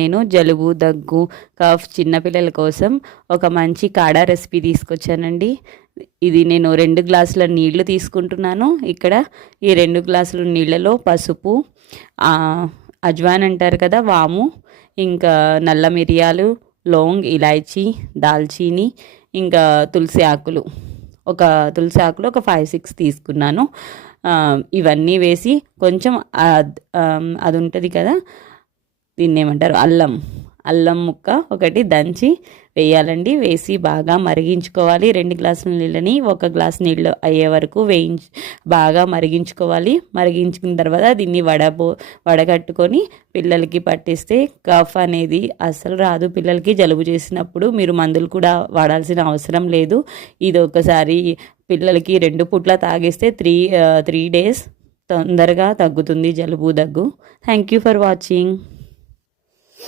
నేను జలుబు దగ్గు కఫ్ చిన్నపిల్లల కోసం ఒక మంచి కాడా రెసిపీ తీసుకొచ్చానండి. ఇది నేను 2 గ్లాసుల నీళ్లు తీసుకుంటున్నాను. ఇక్కడ ఈ 2 గ్లాసుల నీళ్ళలో పసుపు, అజ్వాన్ అంటారు కదా, వాము, ఇంకా నల్ల మిరియాలు, లవంగ్, ఇలాచీ, దాల్చీని, ఇంకా తులసి ఆకులు ఒక 5, 6 తీసుకున్నాను. ఇవన్నీ వేసి కొంచెం అది ఉంటుంది కదా, దీన్ని ఏమంటారు, అల్లం ముక్క ఒకటి దంచి వేయాలండి. వేసి బాగా మరిగించుకోవాలి. 2 గ్లాసుల నీళ్ళని 1 గ్లాస్ నీళ్ళు అయ్యే వరకు బాగా మరిగించుకోవాలి. మరిగించుకున్న తర్వాత దీన్ని వడగట్టుకొని పిల్లలకి పట్టిస్తే కఫ్ అనేది అస్సలు రాదు. పిల్లలకి జలుబు చేసినప్పుడు మీరు మందులు కూడా వాడాల్సిన అవసరం లేదు. ఇది ఒకసారి పిల్లలకి 2 పూట్ల తాగిస్తే 3 days తొందరగా తగ్గుతుంది జలుబు దగ్గు. Thank you for watching.